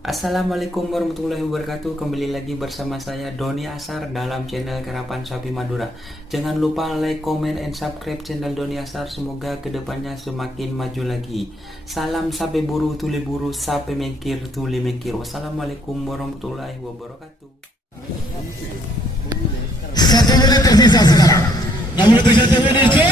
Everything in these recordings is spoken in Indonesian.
Assalamualaikum warahmatullahi wabarakatuh. Kembali lagi bersama saya Doni Asar dalam channel Karapan Sapi Madura. Jangan lupa like, comment, and subscribe channel Doni Asar. Semoga kedepannya semakin maju lagi. Salam sapi buru tuli buru, sapi mengkir tuli mengkir. Wassalamualaikum warahmatullahi wabarakatuh. 1 menit tersisa sekarang. 6 menit tersisa Indonesia.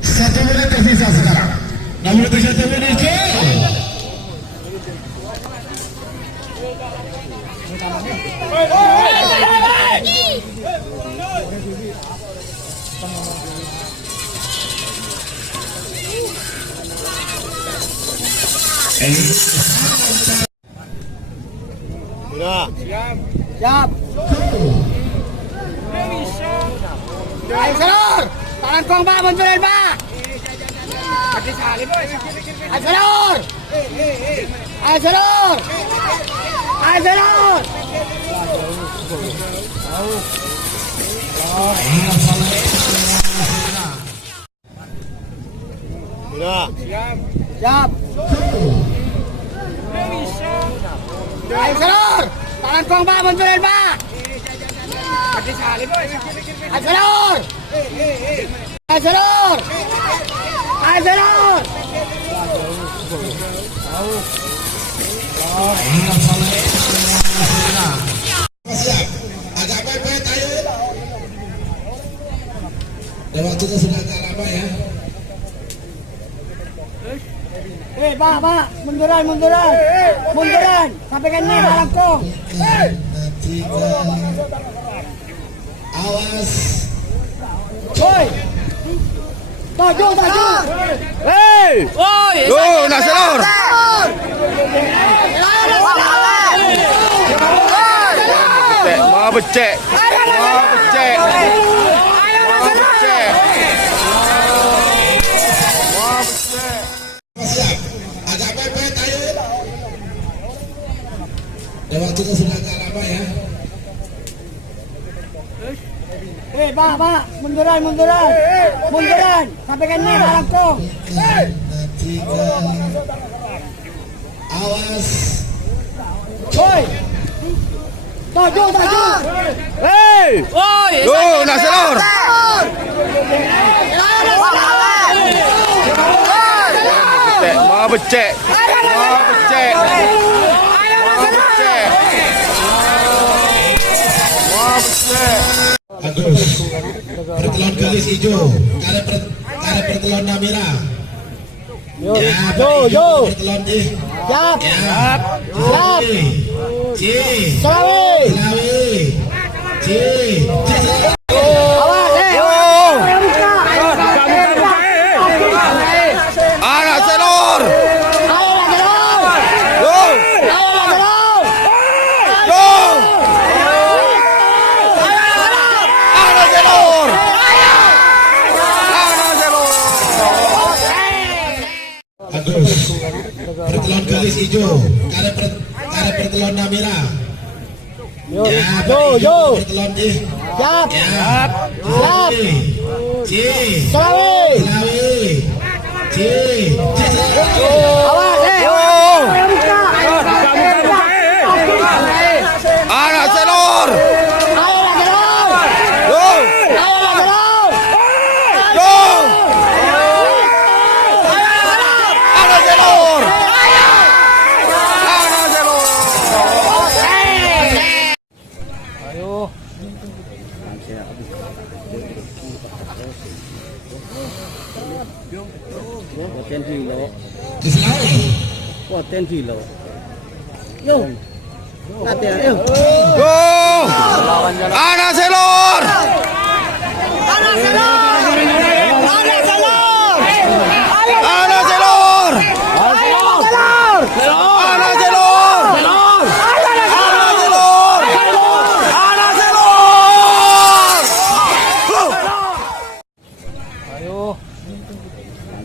Satu menit tersisa sekarang. 6 menit tersisa Indonesia. Siap. Ayo Salur, tangan kong Pak, mundurin Pak. Ayo Salur. Ayo Salur. Ayo Salur. Siap. Ayo Salur, tangan kong Pak, mundurin Pak. Ayo Salur. Ayo Salur. Ayo Salur. Siap. Agak pepet ayo. Dan waktunya sudah agak lama ya. Pak, munduran. Munduran. Sampaikan nih balangkong. 3. Awas. Woi. Taju. Tuh, Nasilor. Mau becek. Siap. Agak pepet ayo. Dan waktunya sudah agak lama ya. Pak, munduran. Munduran. Sampaikan nih balangkong. 3. Awas. Woi. Taju. Tuh, Nasilor. Mau becek. Bagus. Pertelon garis hijau. Ada pertelon namira. Pertelon di. Siap. C. Selawi. C. Awas, Nasilor. Bagus. Pertelon garis hijau. Ada pertelon namira. Pertelon di. Siap. C. Selawi. C. Awas, Nasilor. Di Selawi. Yo. Latihan, yo. Nasilor.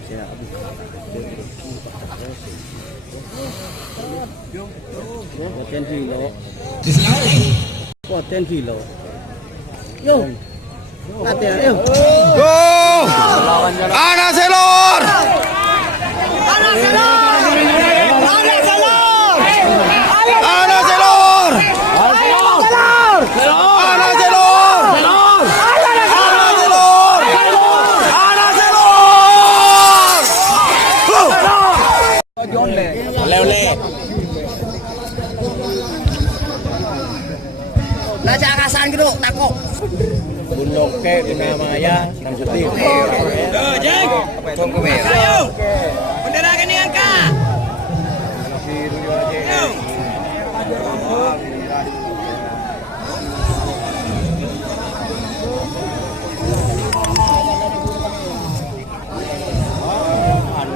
Siap. Ten kilo. Di Selawi. Wah, 10 kilo. Yo. Latihan, yo. Go! Anak selor! Anak selor! Anak selor! Anak selor! Anak selor! Anak selor! Anak selor! Anak selor! Lele. Nah, cakasan gitu, takut. Bulog ke Dinamaya ng Sutil. Jeng. Ayo. Bendera keningan ka. Yo.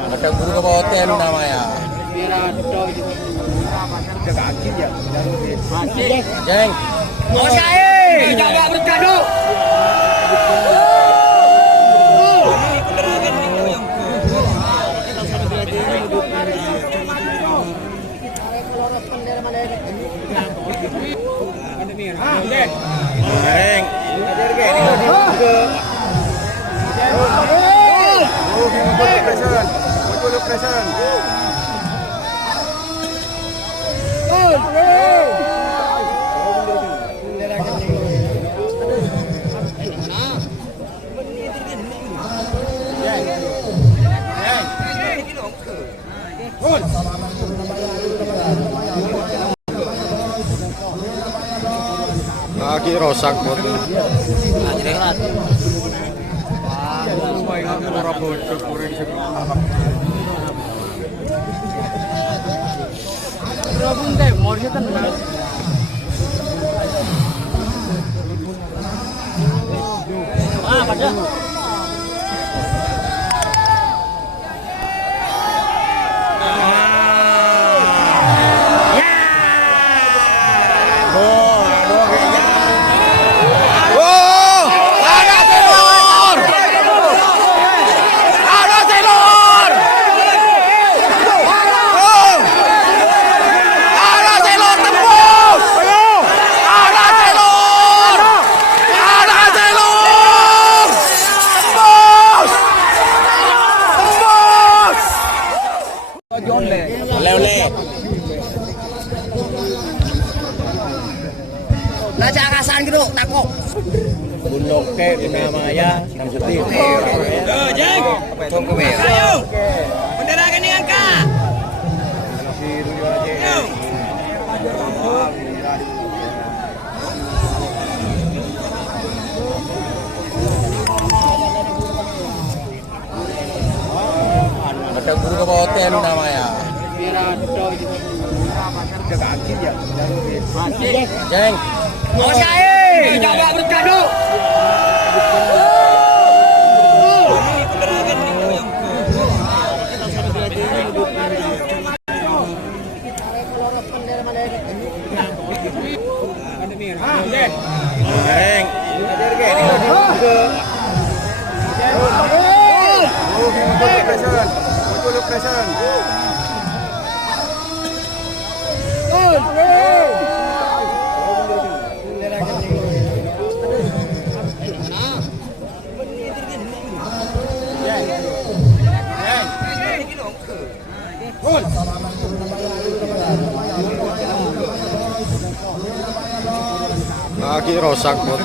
Macam guru ke hotel Dinamaya. Jeng. Oh, saya. Jaga berkado. Jeng. Lagi rosak buat Oh! Anak selor! Anak selor! Oh! Anak selor tembus! Anak selor! Anak selor! Tembus! Tembus! Lele. Nah, cakasan gitu, takut. Bulog ke Dinamaya ng Sutil. Jeng. Ayo. Bendera keningan ka. Yo. Macam guru ke hotel Dinamaya. Jeng. Oh, saya. Jaga berkado. Jeng. Lagi rosak buat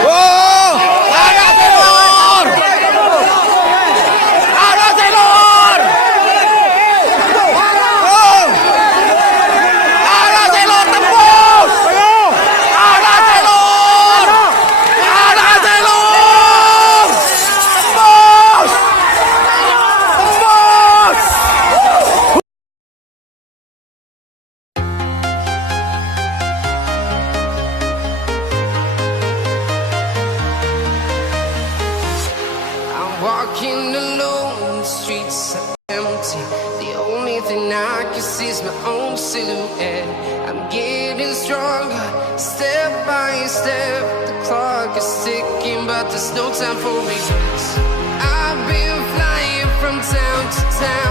Oh! Anak selor! Anak selor! Oh! Anak selor tembus! Anak selor! Anak selor! empty. The only thing I can see is my own silhouette. I'm getting stronger, step by step. The clock is ticking, but there's no time for regrets. I've been flying from town to town.